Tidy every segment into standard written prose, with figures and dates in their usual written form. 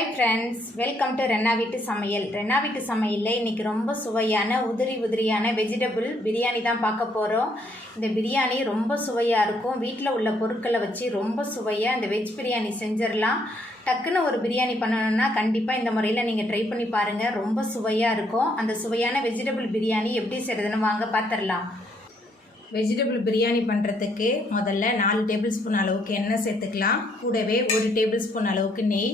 Hi friends, welcome to Renna வீட்டு சமையல். ரென்னா வீட்டு சமையலில் இன்றைக்கி ரொம்ப சுவையான உதிரியான வெஜிடபிள் பிரியாணி தான் பார்க்க போகிறோம். இந்த பிரியாணி ரொம்ப சுவையாக இருக்கும். வீட்டில் உள்ள பொருட்களை வச்சு ரொம்ப சுவையாக இந்த வெஜ் பிரியாணி செஞ்சிடலாம். டக்குன்னு ஒரு பிரியாணி பண்ணணுன்னா கண்டிப்பாக இந்த முறையில் நீங்கள் ட்ரை பண்ணி பாருங்கள். ரொம்ப சுவையாக இருக்கும். அந்த சுவையான வெஜிடபிள் பிரியாணி எப்படி செய்கிறதுன்னு வாங்க பார்த்துடலாம். வெஜிடபிள் பிரியாணி பண்ணுறதுக்கு முதல்ல 4 டேபிள் ஸ்பூன் அளவுக்கு எண்ணெய் சேர்த்துக்கலாம். கூடவே 1 டேபிள் ஸ்பூன் அளவுக்கு நெய்.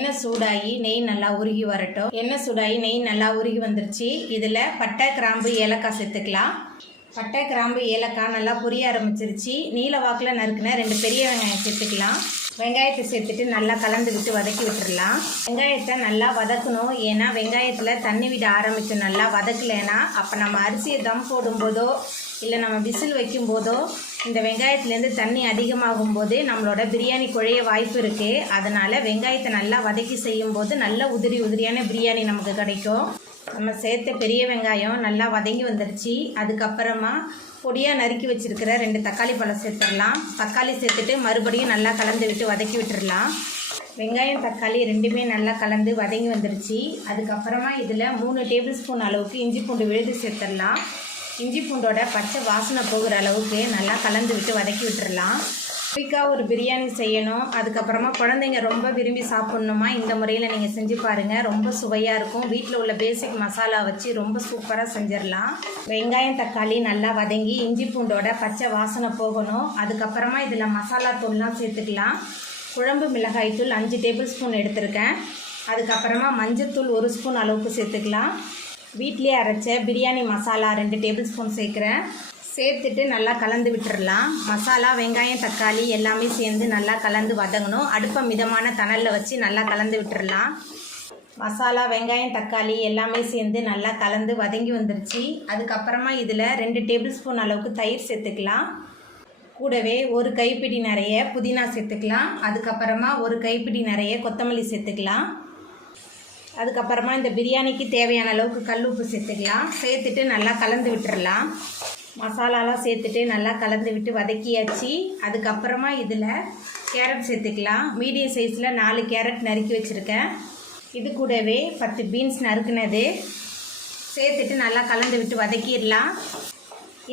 எண்ணெய் சூடாகி நெய் நல்லா உருகி வரட்டும். எண்ணெய் சூடாகி நெய் நல்லா உருகி வந்துருச்சு. இதில் பட்டை, கிராம்பு, ஏலக்காய் சேர்த்துக்கலாம். பட்டை, கிராம்பு, ஏலக்காய் நல்லா பொரிய ஆரம்பிச்சிருச்சு. நீல வாக்கில் நறுக்குன 2 பெரிய வெங்காயம் சேர்த்துக்கலாம். வெங்காயத்தை சேர்த்துட்டு நல்லா கலந்து விட்டு வதக்கி விட்டுடலாம். வெங்காயத்தை நல்லா வதக்கணும். ஏன்னா வெங்காயத்தில் தண்ணி விட ஆரம்பித்து நல்லா வதக்கலைன்னா அப்போ நம்ம அரிசியை தம் போடும்போதோ இல்லை நம்ம விசில் வைக்கும்போதோ இந்த வெங்காயத்துலேருந்து தண்ணி அதிகமாகும் போது நம்மளோட பிரியாணி குழைய வாய்ப்பு இருக்குது. அதனால் வெங்காயத்தை நல்லா வதக்கி செய்யும்போது நல்ல உதிரியான பிரியாணி நமக்கு கிடைக்கும். நம்ம சேர்த்த பெரிய வெங்காயம் நல்லா வதங்கி வந்துருச்சு. அதுக்கப்புறமா பொடியாக நறுக்கி வச்சுருக்கிற 2 தக்காளி பழம் சேர்த்துடலாம். தக்காளி சேர்த்துட்டு மறுபடியும் நல்லா கலந்து விட்டு வதக்கி விட்டுடலாம். வெங்காயம், தக்காளி ரெண்டுமே நல்லா கலந்து வதங்கி வந்துருச்சு. அதுக்கப்புறமா இதில் 3 டேபிள் ஸ்பூன் அளவுக்கு இஞ்சி பூண்டு விழுது சேர்த்துடலாம். இஞ்சி பூண்டோட பச்சை வாசனை போகிற அளவுக்கு நல்லா கலந்து விட்டு வதக்கி விட்டுடலாம். குயிக்காக ஒரு பிரியாணி செய்யணும், அதுக்கப்புறமா குழந்தைங்க ரொம்ப விரும்பி சாப்பிட்ணுமா, இந்த முறையில் நீங்கள் செஞ்சு பாருங்கள். ரொம்ப சுவையாக இருக்கும். வீட்டில் உள்ள பேசிக் மசாலா வச்சு ரொம்ப சூப்பராக செஞ்சிடலாம். வெங்காயம், தக்காளி நல்லா வதங்கி இஞ்சி பூண்டோட பச்சை வாசனை போகணும். அதுக்கப்புறமா இதில் மசாலா தூள்லாம் சேர்த்துக்கலாம். குழம்பு மிளகாய் தூள் 5 டேபிள் ஸ்பூன் எடுத்திருக்கேன். அதுக்கப்புறமா மஞ்சத்தூள் 1 ஸ்பூன் அளவுக்கு சேர்த்துக்கலாம். வீட்டிலே அரைச்ச பிரியாணி மசாலா 2 டேபிள் ஸ்பூன் சேர்க்குறேன். சேர்த்துட்டு நல்லா கலந்து விட்டுடலாம். மசாலா, வெங்காயம், தக்காளி எல்லாமே சேர்ந்து நல்லா கலந்து வதங்கணும். அடுப்பை மிதமான தணலில் வச்சு நல்லா கலந்து விட்டுடலாம். மசாலா, வெங்காயம், தக்காளி எல்லாமே சேர்ந்து நல்லா கலந்து வதங்கி வந்துருச்சு. அதுக்கப்புறமா இதில் 2 டேபிள் ஸ்பூன் அளவுக்கு தயிர் சேர்த்துக்கலாம். கூடவே 1 கைப்பிடி நிறைய புதினா சேர்த்துக்கலாம். அதுக்கப்புறமா 1 கைப்பிடி நிறைய கொத்தமல்லி சேர்த்துக்கலாம். அதுக்கப்புறமா இந்த பிரியாணிக்கு தேவையான அளவுக்கு கல் உப்பு சேர்த்துக்கலாம். சேர்த்துட்டு நல்லா கலந்து விட்டுடலாம். மசாலாலாம் சேர்த்துட்டு நல்லா கலந்து விட்டு வதக்கியாச்சு. அதுக்கப்புறமா இதில் கேரட் சேர்த்துக்கலாம். மீடியம் சைஸில் 4 கேரட் நறுக்கி வச்சுருக்கேன். இது கூடவே 10 பீன்ஸ் நறுக்குனது சேர்த்துட்டு நல்லா கலந்து விட்டு வதக்கிடலாம்.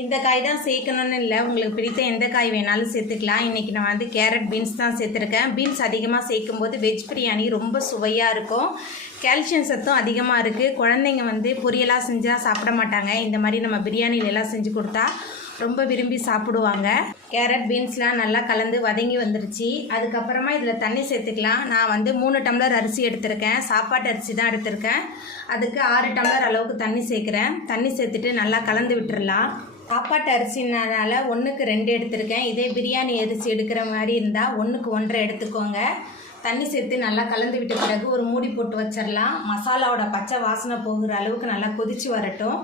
இந்த காய் தான் சேர்க்கணுன்னு இல்லை, உங்களுக்கு பிடித்த எந்த காய் வேணாலும் சேர்த்துக்கலாம். இன்றைக்கி நான் கேரட், பீன்ஸ் தான் சேர்த்துருக்கேன். பீன்ஸ் அதிகமாக சேர்க்கும்போது வெஜ் பிரியாணி ரொம்ப சுவையாக இருக்கும். கால்சியம் சத்தும் அதிகமாக இருக்குது. குழந்தைங்க பொரியலாக செஞ்சால் சாப்பிட மாட்டாங்க. இந்த மாதிரி நம்ம பிரியாணிலெலாம் செஞ்சு கொடுத்தா ரொம்ப விரும்பி சாப்பிடுவாங்க. கேரட், பீன்ஸ்லாம் நல்லா கலந்து வதங்கி வந்துருச்சு. அதுக்கப்புறமா இதில் தண்ணி சேர்த்துக்கலாம். நான் 3 டம்ளர் அரிசி எடுத்திருக்கேன். சாப்பாட்டு அரிசி தான் எடுத்திருக்கேன். அதுக்கு 6 டம்ளர் அளவுக்கு தண்ணி சேர்க்குறேன். தண்ணி சேர்த்துட்டு நல்லா கலந்து விட்டுடலாம். சாப்பாட்டு அரிசினால 1க்கு 2 எடுத்திருக்கேன். இதே பிரியாணி அரிசி எடுக்கிற மாதிரி இருந்தால் 1க்கு 1.5 எடுத்துக்கோங்க. தண்ணி சேர்த்து நல்லா கலந்து விட்ட பிறகு ஒரு மூடி போட்டு வச்சிடலாம். மசாலாவோட பச்சை வாசனை போகிற அளவுக்கு நல்லா கொதித்து வரட்டும்.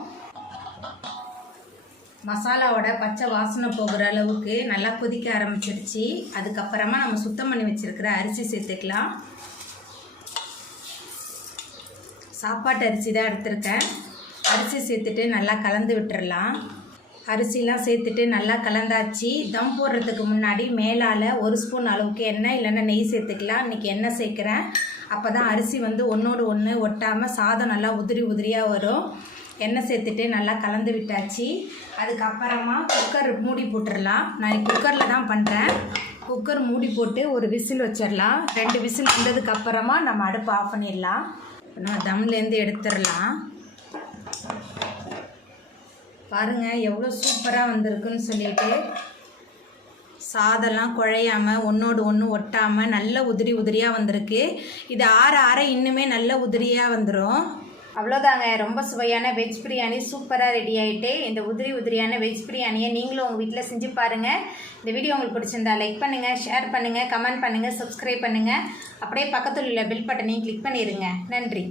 மசாலாவோட பச்சை வாசனை போகிற அளவுக்கு நல்லா கொதிக்க ஆரம்பிச்சிருச்சு. அதுக்கப்புறமா நம்ம சுத்தம் பண்ணி வச்சுருக்கிற அரிசி சேர்த்துக்கலாம். சாப்பாட்டு அரிசி தான் எடுத்திருக்கேன். அரிசி சேர்த்துட்டு நல்லா கலந்து விட்டுடலாம். அரிசிலாம் சேர்த்துட்டு நல்லா கலந்தாச்சு. தம் போடுறதுக்கு முன்னாடி மேலால் 1 ஸ்பூன் அளவுக்கு எண்ணெய் இல்லைன்னா நெய் சேர்த்துக்கலாம். இன்றைக்கி எண்ணெய் சேர்க்குறேன். அப்போ தான் அரிசி ஒன்றோடு ஒன்று ஒட்டாமல் சாதம் நல்லா உதிரியாக வரும். எண்ணெய் சேர்த்துட்டு நல்லா கலந்து விட்டாச்சு. அதுக்கப்புறமா குக்கர் மூடி போட்டுடலாம். நான் குக்கரில் தான் பண்ணுறேன். குக்கர் மூடி போட்டு ஒரு விசில் வச்சிடலாம். 2 விசில் வந்ததுக்கப்புறமா நம்ம அடுப்பு ஆஃப் பண்ணிடலாம். நம்ம தம்லேருந்து எடுத்துடலாம். பாருங்கள் எவ்வளோ சூப்பராக வந்திருக்குன்னு சொல்லிட்டு. சாதம்லாம் குழையாமல் ஒன்றோடு ஒன்று ஒட்டாமல் நல்ல உதிரியாக வந்திருக்கு. இது ஆற இன்னுமே நல்ல உதிரியாக வந்துடும். அவ்வளோதாங்க, ரொம்ப சுவையான வெஜ் பிரியாணி சூப்பராக ரெடி ஆகிட்டு. இந்த உதிரியான வெஜ் பிரியாணியை நீங்களும் உங்கள் வீட்டில் செஞ்சு பாருங்கள். இந்த வீடியோ உங்களுக்கு பிடிச்சிருந்தா லைக் பண்ணுங்கள், ஷேர் பண்ணுங்கள், கமெண்ட் பண்ணுங்கள், சப்ஸ்கிரைப் பண்ணுங்கள். அப்படியே பக்கத்தில் உள்ள பெல் பட்டனையும் கிளிக் பண்ணிடுங்க. நன்றி.